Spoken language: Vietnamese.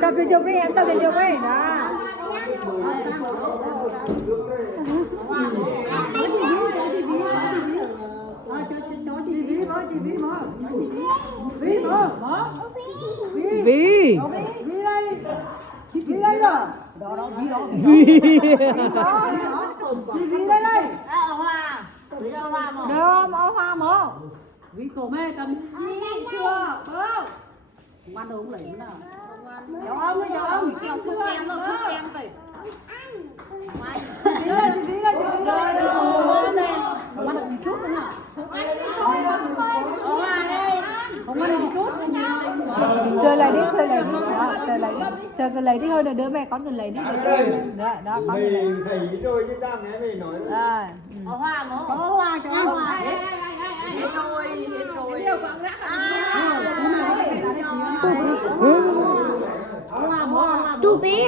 Tập thể dục đi em, tập thể dục đi đó. Vì đây rồi đó vì đó vì đây đây đâu mà hoa mà vì cổ mê cầm chưa ăn đâu cũng lấy nào cháu ông ấy cháu ông kêu thuốc em rồi thuốc em rồi vì đây vì đây vì đây không ăn được một chút nữa nào không ăn được một chút sờ lại đi đó sờ lại đi sờ cứ lấy đi thôi đứa mẹ con cứ lấy đi đó đó con thầy rồi chứ sao nghe mày nói có hoa không có hoa cho hoa hết rồi điều quảng rác hoa mua Chú tí.